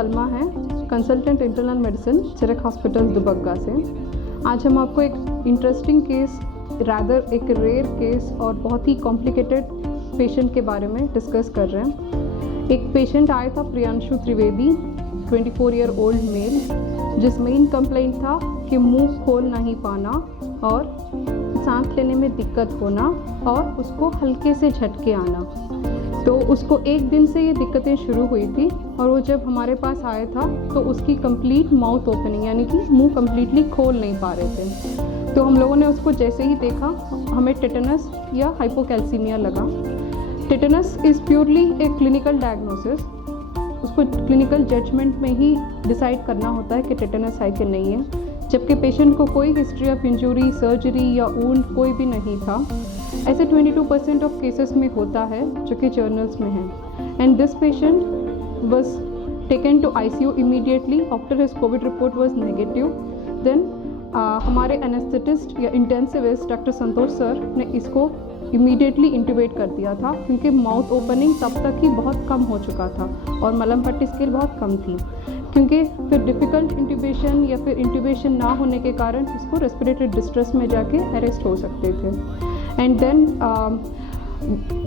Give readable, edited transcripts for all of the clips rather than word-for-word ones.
सलमा हैं, consultant internal medicine चिरक hospital Dubagga से। आज हम आपको एक इंटरेस्टिंग केस, रादर एक रेयर केस और बहुत ही कॉम्प्लिकेटेड पेशेंट के बारे में डिस्कस कर रहे हैं। एक पेशेंट आया था Priyanshu Trivedi, 24 year old mail, जिस मेन कंप्लेंट था कि मुंह खोल नहीं पाना और सांस लेने में दिक्कत होना और उसको हल्के से झटके आना। तो उसको एक दिन से ये दिक्कतें शुरू हुई थी और वो जब हमारे पास आया था तो उसकी कंप्लीट माउथ ओपनिंग यानी कि मुंह कम्प्लीटली खोल नहीं पा रहे थे। तो हम लोगों ने उसको जैसे ही देखा हमें टेटनस या हाइपोकैल्सीमिया लगा। Tetanus is purely a clinical diagnosis. उसको क्लिनिकल जजमेंट में ही डिसाइड करना होता है कि टेटनस है कि नहीं है, जबकि पेशेंट को कोई हिस्ट्री ऑफ इंजरी, सर्जरी या वुंड कोई भी नहीं था। ऐसे 22% ऑफ केसेस में होता है जो कि जर्नल्स में है। And this patient was taken to ICU immediately after his covid report was negative. Then हमारे एनेस्थेटिस्ट या इंटेंसिविस्ट डॉक्टर संतोष सर ने इसको इमीडिएटली इंट्यूबेट कर दिया था, क्योंकि माउथ ओपनिंग तब तक ही बहुत कम हो चुका था और मलम पट्टी स्केल बहुत कम थी, क्योंकि फिर डिफ़िकल्ट इंट्यूबेशन या फिर इंट्यूबेशन ना होने के कारण इसको रेस्पिरेटरी डिस्ट्रेस में जाके अरेस्ट हो सकते थे। एंड देन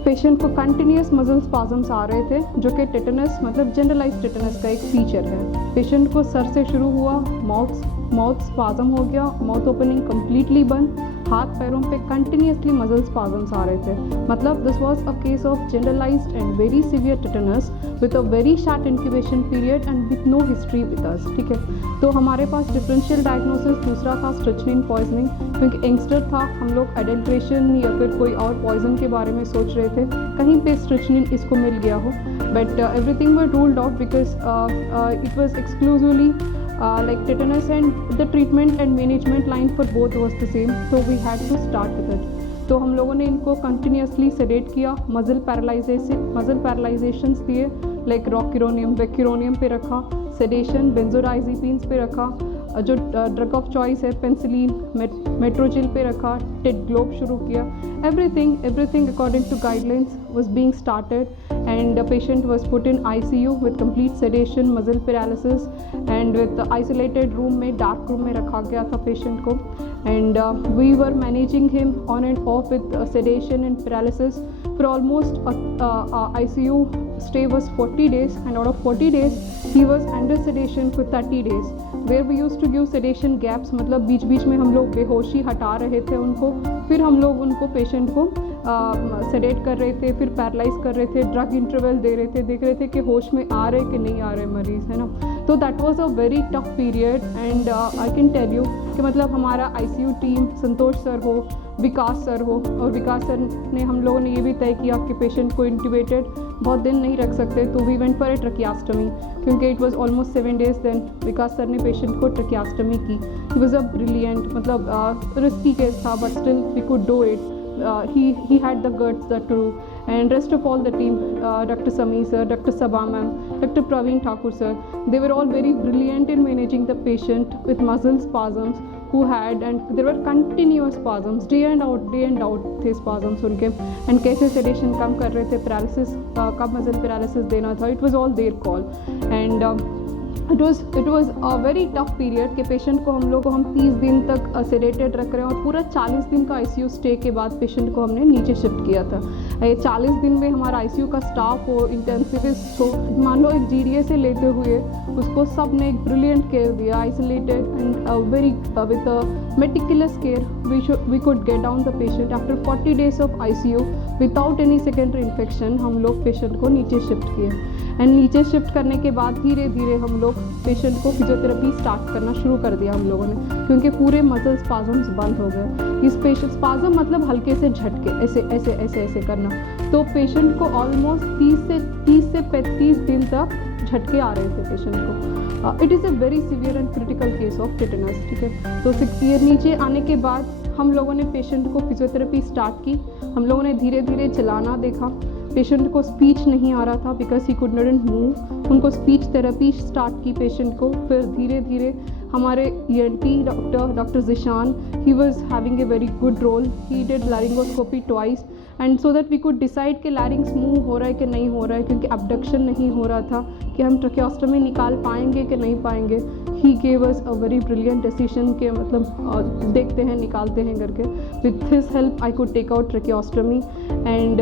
पेशेंट को कंटिन्यूस मसल स्पाजम्स आ रहे थे, जो कि टेटनस मतलब जनरलाइज टेटनस का एक फीचर है। पेशेंट को सर से शुरू हुआ, माउथ स्पाजम हो गया, माउथ ओपनिंग कम्प्लीटली बंद, हाथ पैरों पे कंटिन्यूसली मसल स्पाजम्स आ रहे थे। मतलब this was a case of generalised and very severe tetanus with a very short incubation period and with no history with us. ठीक है, तो हमारे पास डिफरेंशियल डायग्नोसिस दूसरा था स्ट्रिचनिन पॉइजनिंग, क्योंकि यंगस्टर था, हम लोग एडल्ट्रेशन या फिर कोई और पॉइजन के बारे में सोच रहे थे, कहीं पे स्ट्रिचनिन इसको मिल गया हो, but everything were ruled out because it was exclusively like tetanus, and the treatment and management line for both was the same, so we had to start with it. तो हम लोगों ने इनको कंटिन्यूसली सेडेट किया, muscle पैरालाइजेशंस दिए, like रॉकिरोनियम, वेक्यूरोनियम पे रखा, sedation बेंजोडाइजिपीन्स पे रखा, जो ड्रग ऑफ चॉइस है पेंसिलिन, मेट्रोजिल पे रखा, टेट ग्लोब शुरू किया। Everything according to guidelines was being started, and the patient was put in ICU with complete sedation, muscle paralysis, and with the isolated room में, dark room में रखा गया था patient को, and we were managing him on and off with sedation and paralysis for almost ICU stay was 40 days, and out of 40 days he was under sedation for 30 days, where we used to give sedation gaps, मतलब बीच बीच में हम लोग बेहोशी हटा रहे थे उनको, फिर हम लोग उनको पेशेंट को सेडेट कर रहे थे, फिर पैरालाइज कर रहे थे, ड्रग इंटरवल दे रहे थे, देख रहे थे कि होश में आ रहे कि नहीं आ रहे मरीज़, है ना। तो that was a very tough period, and I can tell you कि मतलब हमारा ICU टीम, संतोष सर हो, विकास सर हो, और विकास सर ने, हम लोगों ने ये भी तय किया कि पेशेंट को इंट्यूबेटेड बहुत दिन नहीं रख सकते, तो we went for a tracheostomy, क्योंकि इट वाज ऑलमोस्ट 7 days। देन विकास सर ने पेशेंट को ट्रकियास्टमी की। ही वाज अ ब्रिलियंट, मतलब रिस्की केस था, but still we could do it. He had the guts that to do, and rest of all the team, Dr. Sami sir, Dr. Sabha ma'am, Dr. Praveen Thakur sir, they were all very brilliant in managing the patient with muscle spasms who had, and there were continuous spasms day and out थे spasms उनके, and कैसे sedation कम कर रहे थे, paralysis कब muscle paralysis देना था, it was all their call, and it was a very tough period के पेशेंट को हम 30 दिन तक सेडेटेड रख रहे हैं, और पूरा 40 दिन का ICU स्टे के बाद पेशेंट को हमने नीचे शिफ्ट किया था। ये 40 दिन में हमारा ICU का स्टाफ हो, इंटेंसिविस्ट हो, मान लो एक GDA से लेते हुए उसको सब ने एक ब्रिलियंट केयर दिया, isolated and very with meticulous care we could get down the patient. After 40 days ऑफ ICU without any secondary infection हम लोग पेशेंट को नीचे शिफ्ट किए, एंड नीचे शिफ्ट करने के बाद धीरे धीरे हम लोग पेशेंट को फिजियोथेरेपी स्टार्ट करना शुरू कर दिया हम लोगों ने, क्योंकि पूरे मसल स्पाजम्स बंद हो गए। इस पेशेंट स्पाजम मतलब हल्के से झटके, ऐसे करना, तो पेशेंट को ऑलमोस्ट 30 से 35 दिन तक झटके आ रहे थे पेशेंट को। It is a very severe and critical case of tetanus. ठीक है, तो 6 ईयर नीचे आने के बाद हम लोगों ने पेशेंट को फिजियोथेरेपी स्टार्ट की। हम लोगों ने धीरे धीरे चलाना देखा, पेशेंट को स्पीच नहीं आ रहा था because he could not move, उनको स्पीच थेरेपी स्टार्ट की पेशेंट को। फिर धीरे धीरे हमारे ENT doctor Zeeshan, he was having a very good role. He did laryngoscopy twice and so that we could decide कि लैरिंग्स मूव हो रहा है कि नहीं हो रहा है, क्योंकि अबडक्शन नहीं हो रहा था कि हम ट्रैकियोस्टोमी निकाल पाएंगे कि नहीं पाएंगे. He gave us a very brilliant decision के मतलब देखते हैं निकालते हैं करके. With his help I could take out tracheostomy and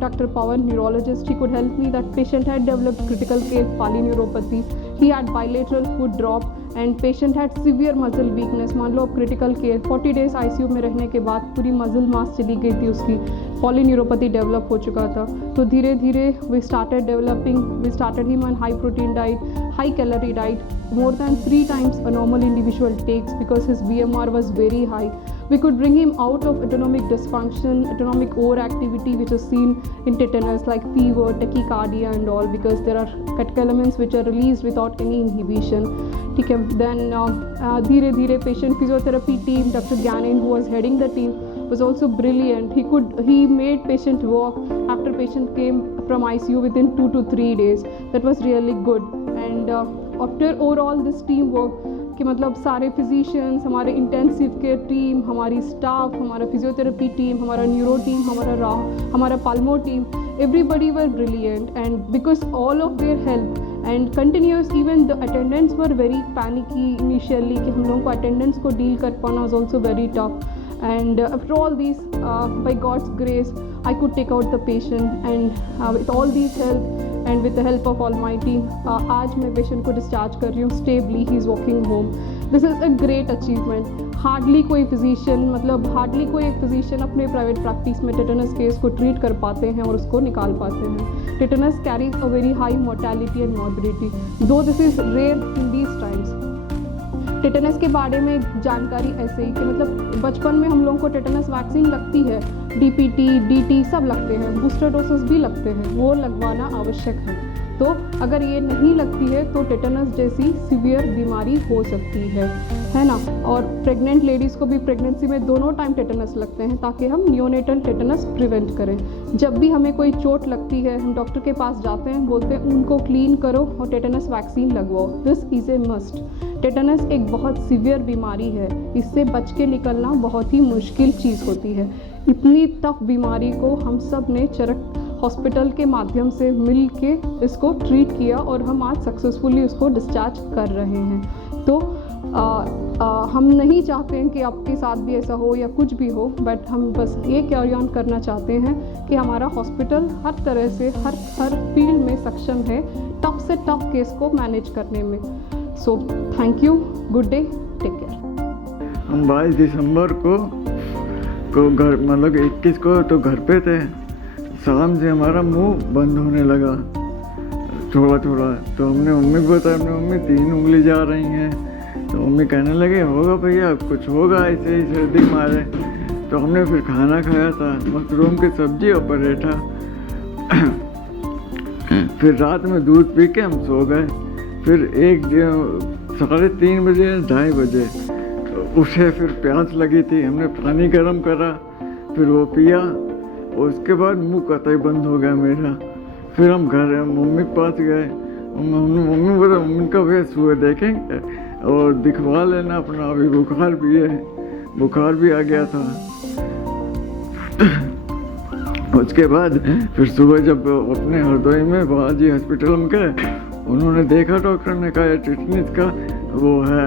doctor Pavan neurologist, he could help me. That patient had developed critical case polyneuropathy. He had bilateral foot drop and patient had severe muscle weakness. मान लो अब critical care 40 days ICU में रहने के बाद पूरी muscle mass चली गई थी उसकी, पॉलीन्यूरोपैथी डेवलप हो चुका था. तो धीरे धीरे we started him on high protein diet, high calorie diet, more than 3 times a normal individual takes because his BMR was very high. We could bring him out of autonomic dysfunction, autonomic overactivity which is seen in tetanus like fever, tachycardia and all, because there are catecholamines which are released without any inhibition. ठीक है. Then धीरे धीरे patient physiotherapy team, Dr. Gyanin who was heading the team was also brilliant. He made patient walk after patient came from ICU within 2 to 3 days. That was really good. And after overall this team work कि मतलब सारे physicians, हमारे intensive care team, हमारी staff, हमारा physiotherapy team, हमारा neuro team, हमारा palmo team, everybody were brilliant. And because all of their help and continuous, even the attendants were very panicky initially कि हम लोगों को अटेंडेंट्स को डील कर पाना was also very tough. And after all these, by God's grace, I could take out the patient, and with all these help and with the help of Almighty, आज मैं patient को discharge कर रही हूँ stably. He is walking home. This is a great achievement. Hardly कोई एक physician अपने private practice में टेटनस केस को ट्रीट कर पाते हैं और उसको निकाल पाते हैं. Tetanus carries a very high mortality and morbidity, though this is rare in these times. Tetanus के बारे में जानकारी ऐसे ही कि मतलब बचपन में हम लोगों को टेटनस वैक्सीन लगती है, DPT, DT सब लगते हैं, बूस्टर डोसेस भी लगते हैं, वो लगवाना आवश्यक है. तो अगर ये नहीं लगती है तो टेटनस जैसी सीवियर बीमारी हो सकती है ना. और प्रेग्नेंट लेडीज़ को भी प्रेगनेंसी में दोनों टाइम टेटनस लगते हैं ताकि हम नियोनेटल टेटनस प्रिवेंट करें. जब भी हमें कोई चोट लगती है हम डॉक्टर के पास जाते हैं, बोलते हैं उनको क्लीन करो और टेटनस वैक्सीन लगवाओ. This is a must. Tetanus एक बहुत सीवियर बीमारी है, इससे बच के निकलना बहुत ही मुश्किल चीज़ होती है. इतनी टफ बीमारी को हम सब ने चरक हॉस्पिटल के माध्यम से मिल के इसको ट्रीट किया और हम आज सक्सेसफुली उसको डिस्चार्ज कर रहे हैं. तो हम नहीं चाहते हैं कि आपके साथ भी ऐसा हो या कुछ भी हो, बट हम बस ये कैरी ऑन करना चाहते हैं कि हमारा हॉस्पिटल हर तरह से हर फील्ड में सक्षम है टफ से टफ केस को मैनेज करने में. So thank you, good day, take care. हम 22 दिसंबर को घर मतलब 21 को तो घर पे थे. शाम से हमारा मुंह बंद होने लगा थोड़ा. तो हमने मम्मी को बताया, मम्मी 3 उंगली जा रही हैं. तो मम्मी कहने लगे होगा भैया कुछ होगा, ऐसे ही सर्दी मारे. तो हमने फिर खाना खाया था, मशरूम की सब्जी और पराठा. फिर रात में दूध पी के हम सो गए. फिर 3:30 बजे 2:30 बजे उठे, फिर प्यास लगी थी, हमने पानी गर्म करा, फिर वो पिया. उसके बाद मुंह कतई बंद हो गया मेरा. फिर हम घर मम्मी के पास गए. मम्मी बोला मम्मी का भैया सुबह देखेंगे और दिखवा लेना अपना, अभी बुखार भी है. बुखार भी आ गया था. उसके बाद फिर सुबह जब अपने हरदोई में बालाजी हॉस्पिटल में गए, उन्होंने देखा, डॉक्टर ने कहा टिटनिस का वो है,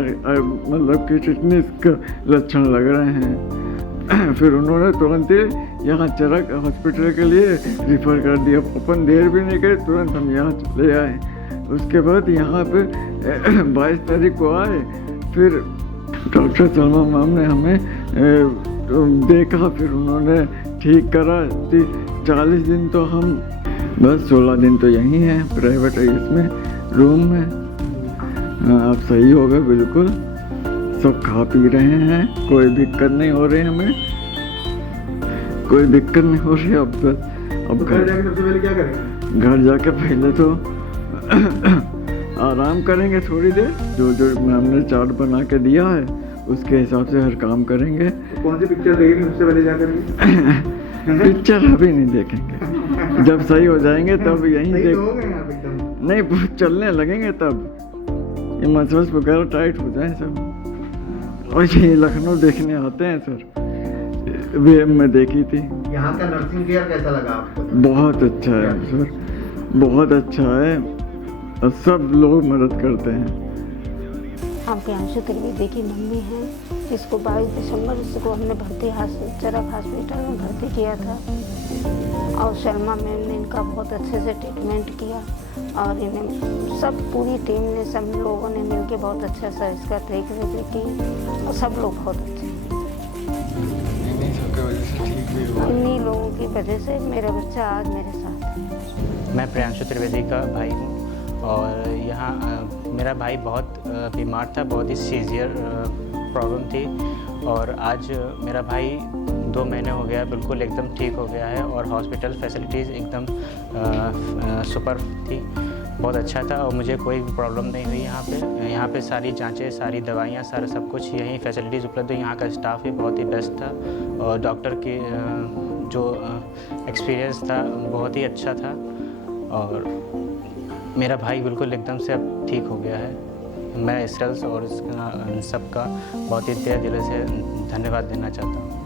मतलब कि टिटनिस का लक्षण लग रहे हैं. फिर उन्होंने तुरंत ही यहाँ चरक हॉस्पिटल के लिए रिफ़र कर दिया. अपन देर भी नहीं करी, तुरंत हम यहाँ चले आए. उसके बाद यहाँ पे 22 तारीख को आए. फिर डॉक्टर सलमा मैम ने हमें देखा, फिर उन्होंने ठीक करा. 40 दिन तो हम बस 16 दिन तो यहीं हैं प्राइवेट इसमें रूम में. आप सही हो गए बिल्कुल, सब खा पी रहे हैं, कोई दिक्कत नहीं हो रही हमें, कोई दिक्कत नहीं हो रही. अब घर जाके सबसे पहले क्या करेंगे? घर जाके पहले तो आराम करेंगे थोड़ी देर. जो हमने चार्ट बना के दिया है उसके हिसाब से हर काम करेंगे. कौन सी पिक्चर देखेंगे सबसे पहले जाकर? पिक्चर अभी नहीं देखेंगे, जब सही हो जाएंगे तब यहीं नहीं चलने लगेंगे तब. ये मसल्स वगैरह टाइट हो जाए सब. और ये लखनऊ देखने आते हैं सर, वीएम में देखी थी। यहाँ का नर्सिंग केयर कैसा लगा आपको? बहुत अच्छा है सर, बहुत अच्छा है और सब लोग मदद करते हैं। हम प्रियांशु त्रिवेदी की मम्मी हैं, जिसको 22 दिसंबर को हमने चरक हॉस्पिटल में भर्ती किया था और शर्मा मैम ने इनका बहुत अच्छे से ट्रीटमेंट किया और इन्हें सब पूरी टीम ने, सब लोगों ने मिलकर बहुत अच्छा सा इसका ट्रीटमेंट की और सब लोग बहुत अच्छे हैं। इन्हीं लोगों की वजह से मेरा बच्चा आज मेरे साथ है। मैं प्रियांशु त्रिवेदी का भाई हूँ और यहाँ मेरा भाई बहुत बीमार था, बहुत ही सीवियर प्रॉब्लम थी और आज मेरा भाई 2 महीने हो गया बिल्कुल एकदम ठीक हो गया है और हॉस्पिटल फैसिलिटीज़ एकदम सुपर थी, बहुत अच्छा था और मुझे कोई प्रॉब्लम नहीं हुई यहाँ पे सारी जांचें, सारी दवाइयाँ, सारा सब कुछ यहीं फैसिलिटीज़ उपलब्ध है। यहाँ का स्टाफ भी बहुत ही बेस्ट था और डॉक्टर की जो एक्सपीरियंस था बहुत ही अच्छा था और मेरा भाई बिल्कुल एकदम से अब ठीक हो गया है। मैं इसरल्स और सबका बहुत ही तहे दिल से धन्यवाद देना चाहता हूँ।